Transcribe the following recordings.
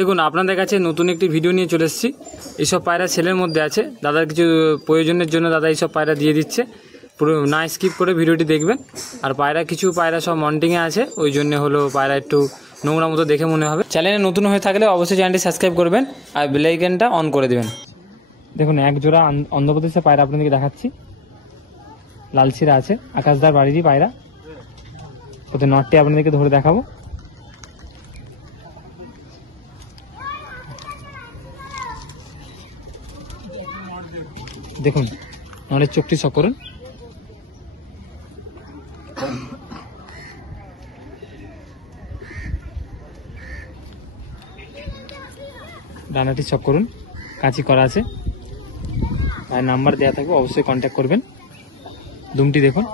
দেখুন আপনাদের কাছে নতুন একটি ভিডিও নিয়ে চলে এসেছি। এইসব পায়রা সেলের মধ্যে আছে, দাদার কিছু প্রয়োজনের জন্য দাদা এইসব পায়রা দিয়ে দিচ্ছে। পুরো না স্কিপ করে ভিডিওটি দেখবেন। আর কিছু পায়রা সব মন্টিংয়ে আছে, ওই জন্য হলো পায়রা একটু নোংরা মতো দেখে মনে হবে। চ্যানেলে নতুন হয়ে থাকলে অবশ্যই চ্যানেলটি সাবস্ক্রাইব করবেন আর বেল আইকনটা অন করে দেবেন। দেখুন এক জোড়া অন্ধ্রপ্রদেশের পায়রা আপনাদেরকে দেখাচ্ছি, লালশিরা আছে, আকাশদার বাড়িরই পায়রা। ওতে নটটি আপনাদেরকে ধরে দেখাবো। দেখুন নটের চোখটি শক করুন। ডানাটি শক করুন, কাঁচি করা আছে। আর নাম্বার দেওয়া থাকবে, অবশ্যই কন্ট্যাক্ট করবেন। দুমটি দেখুন,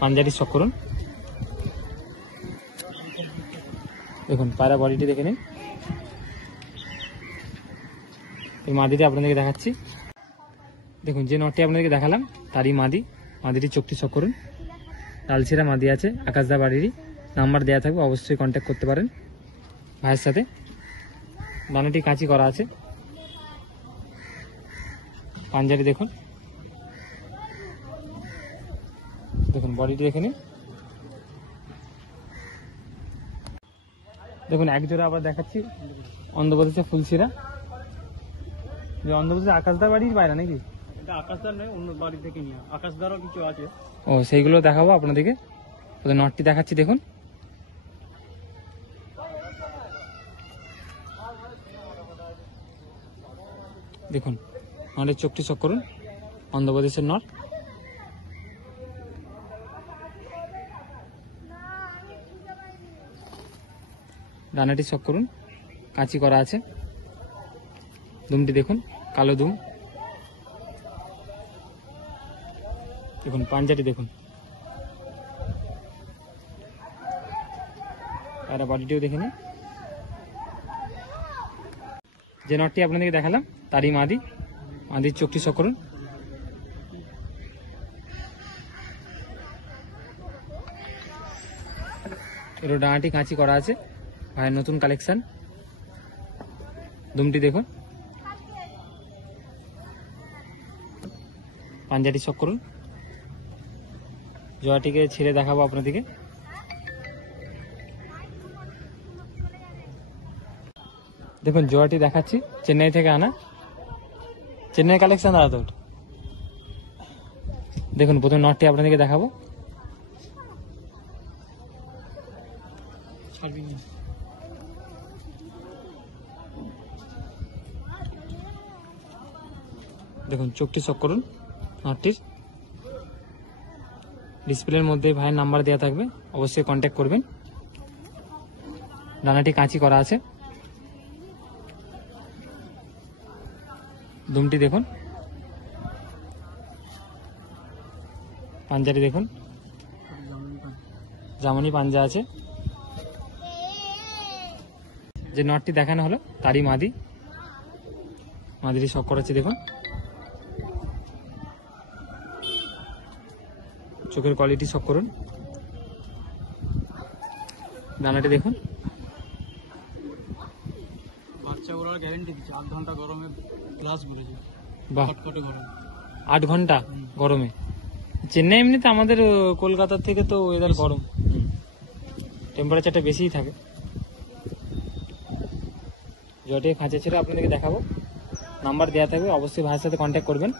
পাঞ্জাটি শক করুন। দেখুন পায়রা বডিটি দেখে নিন। এই মাদিটি আপনাদেরকে দেখাচ্ছি। দেখুন যে নটটি আপনাদেরকে দেখালাম তারই মাদিটির চোখটি শক করুন। লালশিরা মাদি আছে, আকাশদা বাড়িরই। নাম্বার দেওয়া থাকবে, অবশ্যই কন্ট্যাক্ট করতে পারেন ভাইয়ের সাথে। ডানাটি কাঁচি করা আছে। পাঞ্জাটি দেখুন, দেখুন বডিটি দেখে নিন। দেখুন এক জোড়া আবার দেখাচ্ছি অন্ধ্রপ্রদেশের ফুলশিরা। যে অন্ধ্রপ্রদেশের আকাশদার বাড়ির পায়রা নাকি? এটা আকাশদার নয়, অন্য বাড়ি থেকে নিয়ে। আকাশদারও কিছু আছে। ও সেইগুলো দেখাবো আপনাদেরকে। ওদের নটটি দেখাচ্ছি দেখুন। দেখুন নটের চোখটি চক করুন, অন্ধ্রপ্রদেশের নট। ডানাটি চক করুন, কাঁচি করা আছে। দুমটি দেখুন, কালো দুম। দেখুন পাঞ্জাটি দেখুন, আর বডিটিও দেখে নিন। যে নটটি আপনাদেরকে দেখালাম তারই মাদির চোখটি চক করুন। এর ডানাটি কাঁচি করা আছে, ভাইয়ের নতুন কালেকশন। দুমটি দেখুন, পাঞ্জাটি চক করুন। জয়াটিকে ছেড়ে দেখাবো আপনাদেরকে। দেখুন জয়াটি দেখাচ্ছি, চেন্নাই থেকে আনা, চেন্নাই কালেকশন দাদা তো। দেখুন প্রথম নটটি আপনাদেরকে দেখাবো। দেখুন চোখটি চক করুন নটটির। ডিসপ্লের মধ্যে ভাইয়ের নাম্বার দেওয়া থাকবে, অবশ্যই কন্ট্যাক্ট করবেন। ডানাটি কাঁচি করা আছে। দুমটি দেখুন, পাঞ্জাটি দেখুন, জামনি পাঞ্জা আছে। যে নটটি দেখানো হলো তারই মাদিটি শক করাচ্ছে দেখুন। চোখের কোয়ালিটি শক করুন। ডানাটি দেখুন। বাচ্চা ওরা গ্যারান্টি দিচ্ছে 8 ঘন্টা গরমে গ্লাস বলেছে। বাহ, কটকটে গরম 8 ঘন্টা গরমে। চেন্নাই এমনিতে আমাদের কলকাতার থেকে তো ওয়েদার গরম, টেম্পারেচারটা বেশিই থাকে। জয়টি খাঁচা ছেড়ে আপনাদেরকে দেখাবো, নাম্বার দেওয়া থাকবে, অবশ্যই ভাইয়ের সাথে কন্ট্যাক্ট করবেন।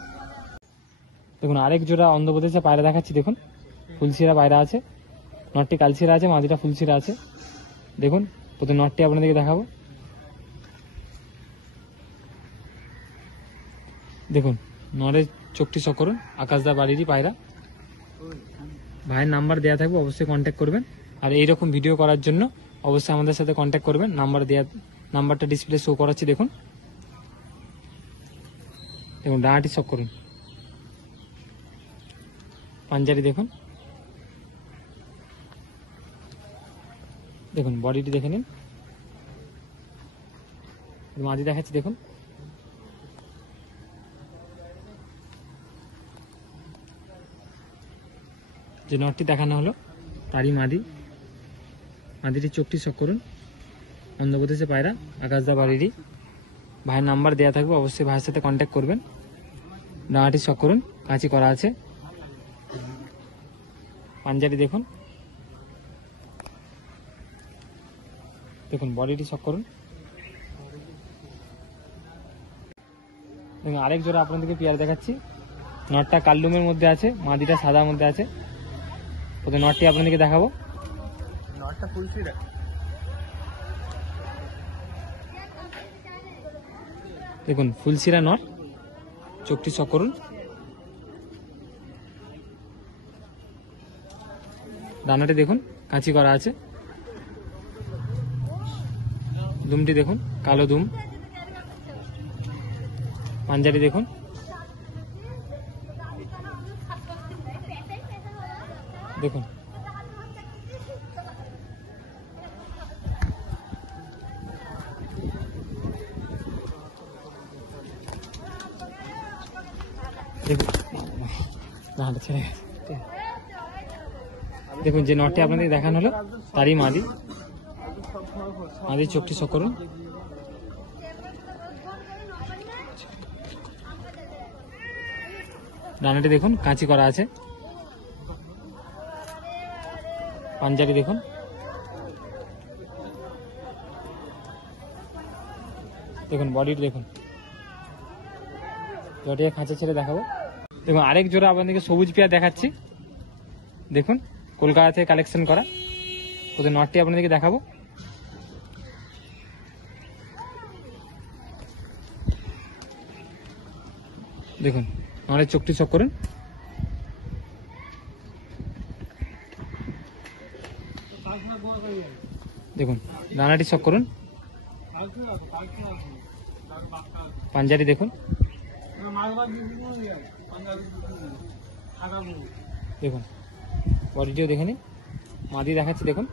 দেখুন আরেক জোড়া অন্ধ্রপ্রদেশে পায়রা দেখাচ্ছি। দেখুন ফুলশিরা পায়রা আছে, নটটি কালশিরা আছে, মাদিটা ফুলশিরা আছে। দেখুন প্রথম নটটি আপনাদেরকে দেখাবো। দেখুন নটের চোখটি চক করুন, আকাশদা বাড়িরই পায়রা। ভাইয়ের নাম্বার দেওয়া থাকবে, অবশ্যই কন্ট্যাক্ট করবেন। আর এইরকম ভিডিও করার জন্য অবশ্যই আমাদের সাথে কন্ট্যাক্ট করবেন। নাম্বারটা ডিসপ্লে শো করাচ্ছি দেখুন। দেখুন ডানাটি চক করুন, পাঞ্জাটি দেখুন। দেখুন বডিটি দেখে নিন। মাদি দেখাচ্ছি দেখুন। যে নটটি দেখানো হলো তারই মাদি। মাদিটির চোখটি শখ করুন। অন্ধ্রপ্রদেশে পায়রা, আকাশদা বাড়িরই। ভাইয়ের নাম্বার দেওয়া থাকবে, অবশ্যই ভাইয়ের সাথে কন্ট্যাক্ট করবেন। ডানাটি শখ করুন, কাঁচি করা আছে। পাঞ্জাবি দেখুন, দেখুন বডিটি শখ করুন। দেখুন আরেক জোড়া আপনাদেরকে পেয়ার দেখাচ্ছি। নটটা কাল্লুমের মধ্যে আছে, মাদিটা সাদার মধ্যে আছে। ওদের নটটি আপনাদেরকে দেখাবো। নটটা ফুলফিরা। দেখুন ফুলসিরা নট, চোখটি শখ করুন। ডানাটি দেখুন, কাঁচি করা আছে। দুমটি দেখুন, কালো দুম। পাঞ্জাটি দেখুন, দেখুন দেখুন যে নটটি আপনাদের দেখানো হলো তারই মাদি। মাদির চোখটি শখ করুন। ডানাটি দেখুন, কাঁচি করা আছে। পাঞ্জাবি দেখুন, দেখুন বডিটি দেখুন। জটিয়া খাঁচা ছেড়ে দেখাবো। দেখুন আরেক জোড়া আপনাদেরকে সবুজ পেয়ার দেখাচ্ছি। দেখুন কলকাতা থেকে কালেকশন করা। ওদের নটটি আপনাদেরকে দেখাবো। দেখুন নটের চোখটি শখ করুন। দেখুন ডানাটি শখ করুন। পাঞ্জাবি দেখুন, দেখুন বডিটিও দেখে নিন। মাদি দেখাচ্ছি দেখুন।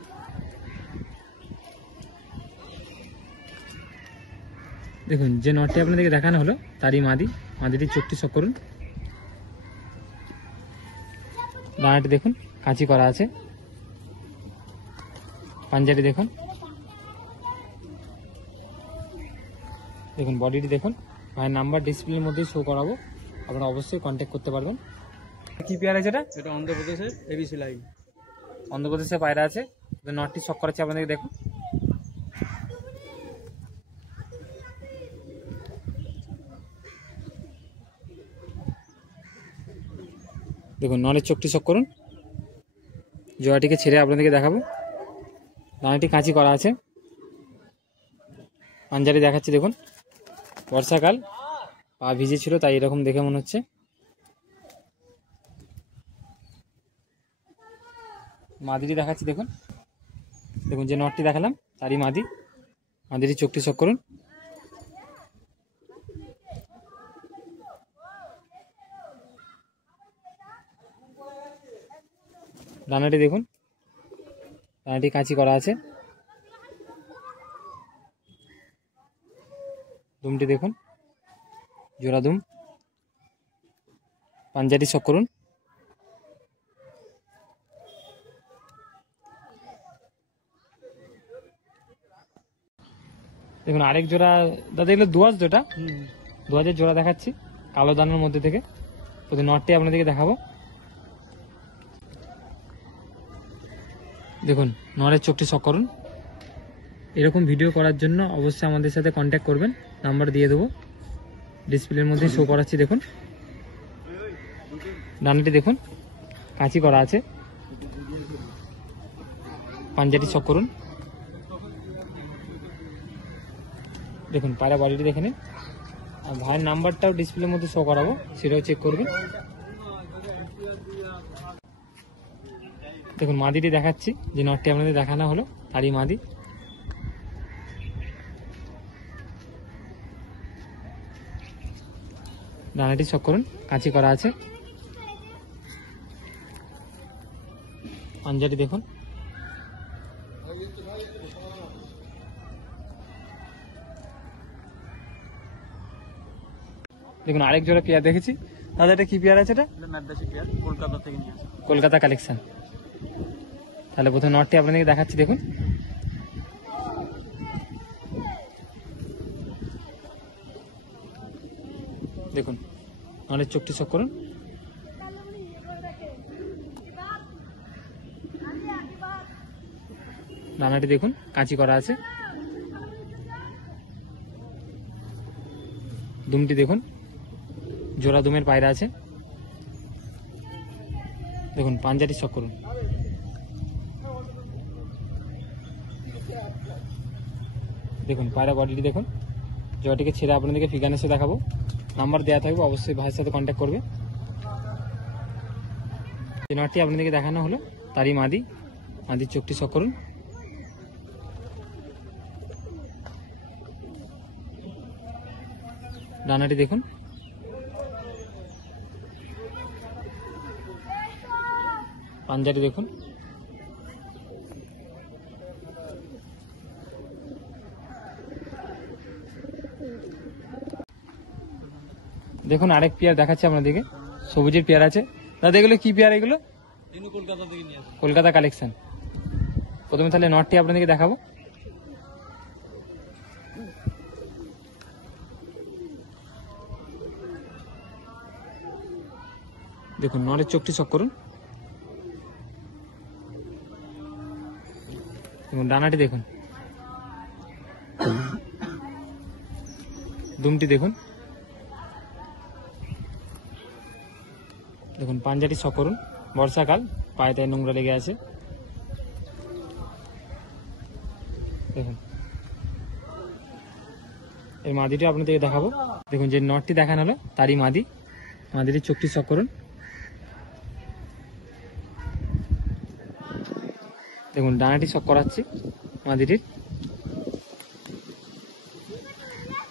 দেখুন যে নটটি আপনাদেরকে দেখানো হলো তারই মাদি। মাদিটির চোখটি শখ করুন। ডানাটি দেখুন, কাঁচি করা আছে। পাঞ্জাবি দেখুন, দেখুন বডিটি দেখুন। ভাইয়ের নাম্বার ডিসপ্লের মধ্যে শো করাবো, আপনারা অবশ্যই কন্ট্যাক্ট করতে পারবেন। কি পেয়ার আছে এটা? এটা অন্ধ্রপ্রদেশের এবিসি লাইন। অন্ধ্রপ্রদেশে পায়রা আছে। নটটি শখ করাচ্ছে আপনাদেরকে দেখুন। দেখুন নলের চোখটি শখ করুন। জোড়াটিকে ছেড়ে আপনাদেরকে দেখাবো। ডানাটি কাঁচি করা আছে। পাঞ্জাবি দেখাচ্ছি দেখুন। বর্ষাকাল, পা ভিজে ছিল তাই এরকম দেখে মনে হচ্ছে। মাদিটি দেখাচ্ছি দেখুন। দেখুন যে নটটি দেখালাম তারই মাদি। মাদিটির চোখটি শখ করুন। ডানাটি দেখুন, ডানাটি কাঁচি করা আছে। দুমটি দেখুন, জোড়া দুম। পাঞ্জাটি শখ করুন। দেখুন আরেক জোড়া দাদা, এগুলো দুয়াজ যেটা দুয়াজের জোড়া দেখাচ্ছি কালো দানার মধ্যে থেকে। ওদের নটটি আপনাদেরকে দেখাবো। দেখুন নরের চোখটি শখ করুন। এরকম ভিডিও করার জন্য অবশ্যই আমাদের সাথে কন্ট্যাক্ট করবেন, নাম্বার দিয়ে দেবো ডিসপ্লের মধ্যে শো করাচ্ছি। দেখুন ডানাটি দেখুন, কাঁচি করা আছে। পাঞ্জাটি শখ করুন। দেখুন পায়রা বডিটি দেখে নিন। আর ভাইয়ের নাম্বারটাও ডিসপ্লের মধ্যে শো করাবো, সেটাও চেক করবেন। দেখুন মাদিটি দেখাচ্ছি, যে নটটি আপনাদের দেখানো হলো তারই মাদি। ডানাটি শখ করুন, কাঁচি করা আছে। পাঞ্জাটি দেখুন। দেখুন আরেক জোড়া পেয়ার দেখেছি দাদা। এটা কি পেয়ার আছে? এটা মেদ্রাসি পেয়ার, কলকাতা থেকে নিয়ে আসা। কলকাতা কালেকশন। তাহলে প্রথমে নটটি আপনাদেরকে দেখাচ্ছি দেখুন। দেখুন নলের চোখটি চক করুন। ডানাটি দেখুন কাঁচি করা আছে। দুমটি দেখুন জোড়া দুমের পায়রা আছে। দেখুন পাঞ্জাটি চক করুন। দেখুন পায়রা বডিটি দেখুন। জোড়াটিকে ছেড়ে আপনাদেরকে ফিগার এসে দেখাবো। নাম্বার দেওয়া থাকবে, অবশ্যই ভাইয়ের সাথে কন্ট্যাক্ট করবে। যে নটটি আপনাদেরকে দেখানো হলো তারই মাদি। মাদির চোখটি চক করুন। ডানাটি দেখুন। পাঞ্জাটি দেখুন। দেখুন আরেক পেয়ার দেখাচ্ছি আপনাদেরকে, সবুজের পেয়ার আছে। দাদা এগুলো কি পেয়ার? এগুলো কলকাতা থেকে নিয়ে আসে। কলকাতা কালেকশন। প্রথমে তাহলে নটটি আপনাদেরকে দেখাবো। দেখুন নরের চোখটি চক করুন। দেখুন ডানাটি দেখুন। দুমটি দেখুন। দেখুন পাঞ্জাটি চক করুন। বর্ষাকাল, পায়ে নোংরা লেগে আছে। দেখুন এই মাদিটি আপনাদেরকে দেখাবো। দেখুন যে নটটি দেখানো হলো তারই মাদি। মাদিটির চোখটি চক করুন। দেখুন ডানাটি চক করাচ্ছি মাদিটির।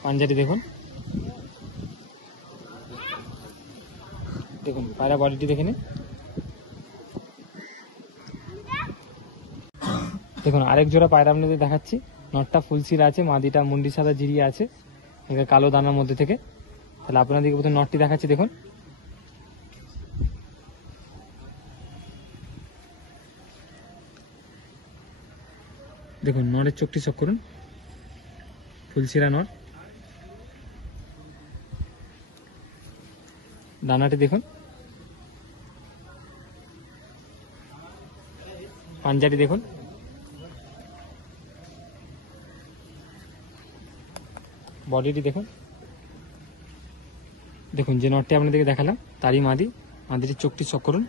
পাঞ্জাটি দেখুন। দেখুন পায়রা বডিটি দেখে নিন। দেখুন আরেক জোড়া পায়রা আপনাদের দেখাচ্ছি। নটটা ফুলসিরা আছে, মাদিটা মুন্ডি সাদা জিরিয়ে আছে এখানে কালো দানার মধ্যে থেকে। তাহলে আপনাদেরকে প্রথমে নটটি দেখাচ্ছি। দেখুন দেখুন নরের চোখটি চক করুন। ফুলসিরা নর। দানাটি দেখুন। পাঞ্জাটি দেখুন। বডিটি দেখুন। দেখুন যে নটটি আপনাদেরকে দেখালাম তারই মাদি। মাদিটির চোখটি চক করুন।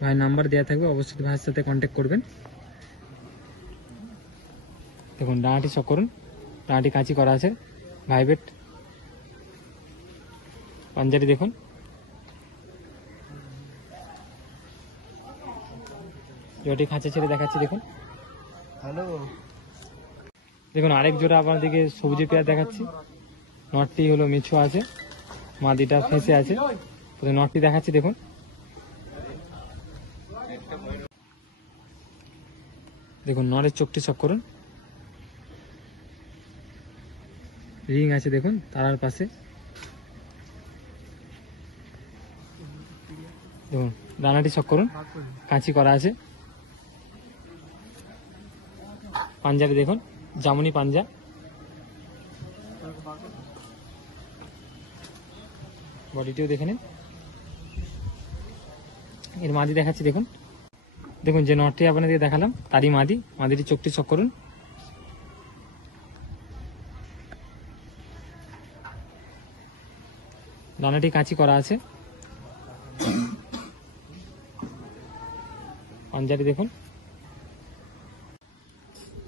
ভাইয়ের নাম্বার দেওয়া থাকবে, অবশ্যই ভাইয়ের সাথে কন্ট্যাক্ট করবেন। দেখুন ডানাটি চক করুন। ডানাটি কাঁচি করা আছে, ভাইবেট। পাঞ্জাটি দেখুন। জোড়াটি খাঁচা ছেড়ে দেখাচ্ছি। দেখুন হ্যালো, দেখুন আরেক জোড়া আপনাদেরকে সবুজের পেয়ার দেখাচ্ছি। নটটি হলো মিছু আছে, মাদিটা ফেঁসে আছে। নটটি দেখাচ্ছি। দেখুন দেখুন নরের চোখটি চক করুন। রিং আছে দেখুন তারার পাশে। দেখুন ডানাটি চক করুন। কাঁচি করা আছে। পাঞ্জাবি দেখুন, জামুনি পাঞ্জা। বডিটিও দেখে নিন। এর মাদি দেখাচ্ছি। দেখুন দেখুন যে নটটি আপনাদের দেখালাম তারই মাদি। মাদিটি চোখটি চক করুন। ডানাটি কাঁচি করা আছে। পাঞ্জাটি দেখুন।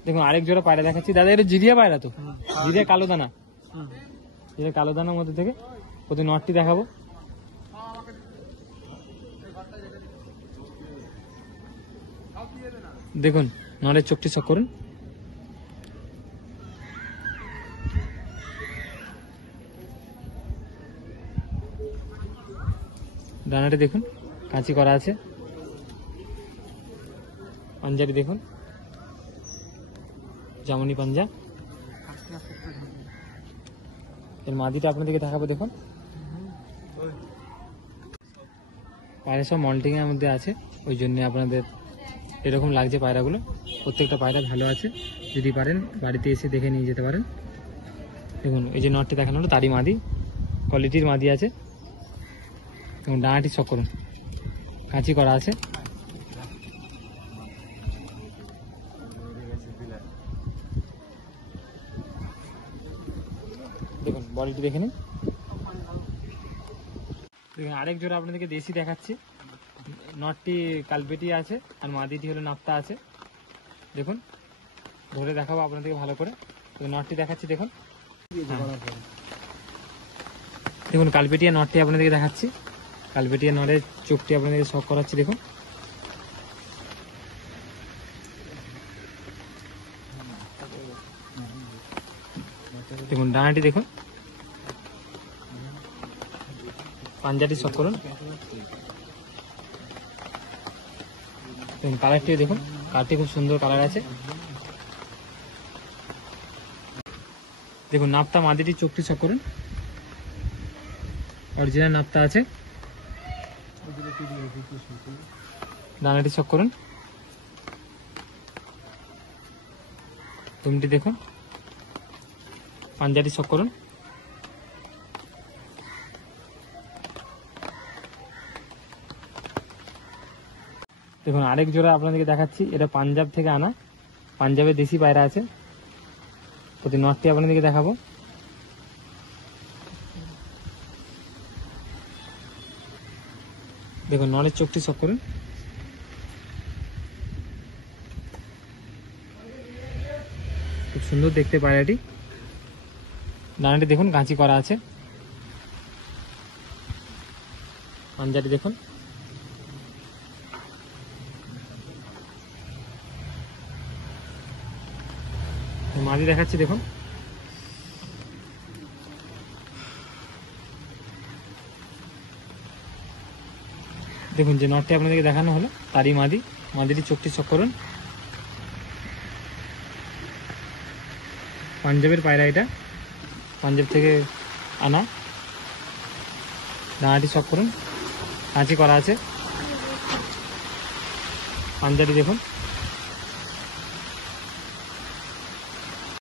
দেখুন আরেক জোড়া পায়রা দেখাচ্ছি। দাদা এটা জিরিয়া পায়রা তো? জিরিয়া কালো দানা। এটা কালো দানার মধ্যে থেকে প্রতি নটটি দেখাবো। দেখুন নরের চোখটি চক করুন। ডানাটি দেখুন কাঁচি করা আছে। পাঞ্জাটি দেখুন, জামুনি পাঞ্জা। এর মাদিটা আপনাদেরকে দেখাবো। দেখুন পায়রা সব মল্টিং এর মধ্যে আছে, ওই জন্য আপনাদের এরকম লাগছে পায়রাগুলো। প্রত্যেকটা পায়রা ভালো আছে, যদি পারেন বাড়িতে এসে দেখে নিয়ে যেতে পারেন। দেখুন এই যে নটটি দেখানো হলো তারই মাদি, কোয়ালিটির মাদি আছে। এবং ডানাটি শক করুন, কাঁচি করা আছে। দেখুন বডিটি দেখে নিন। দেখুন আরেক জোড়া আপনাদেরকে দেশি দেখাচ্ছি। নটটি কালপেটি আছে আর মাদিটি হলো নাপ্তা আছে। দেখুন ধরে দেখাবো আপনাদেরকে ভালো করে। নটটি দেখাচ্ছি দেখুন। দেখুন কালপেটিয়া নটটি আপনাদেরকে দেখাচ্ছি। কালপেটিয়া নটের চোখটি আপনাদেরকে শক করাচ্ছি। দেখুন দেখুন ডানাটি দেখুন, পাঞ্জাটি শক করুন। দেখুন কালারটিও দেখুন, কালারটি খুব সুন্দর কালার আছে। দেখুন নাপ্তা মাদিটির চোখটি শক করুন, অরিজিনাল নাপ্তা আছে। ডানাটি শক করুন, তুমটি দেখুন, পাঞ্জাটি শক করুন। দেখুন আরেক জোড়া আপনাদেরকে দেখাচ্ছি। এটা পাঞ্জাব থেকে আনা, পাঞ্জাবের দেশি পায়রা আছে। প্রতি নটটি আপনাদেরকে দেখাবো। দেখুন নলের চোখটি শক করুন। খুব সুন্দর দেখতে পায়রাটি। ডানাটি দেখুন কাঁচি করা আছে। পাঞ্জাটি দেখুন। মাদি দেখাচ্ছি দেখুন। দেখুন যে নটটি আপনাদেরকে দেখানো হলো তারই মাদি, মাদিটি চোখটি চক করুন। পাঞ্জাবের পায়রা, এটা পাঞ্জাব থেকে আনা। ডানাটি চক করুন, কাঁচি করা আছে। পাঞ্জাটি দেখুন।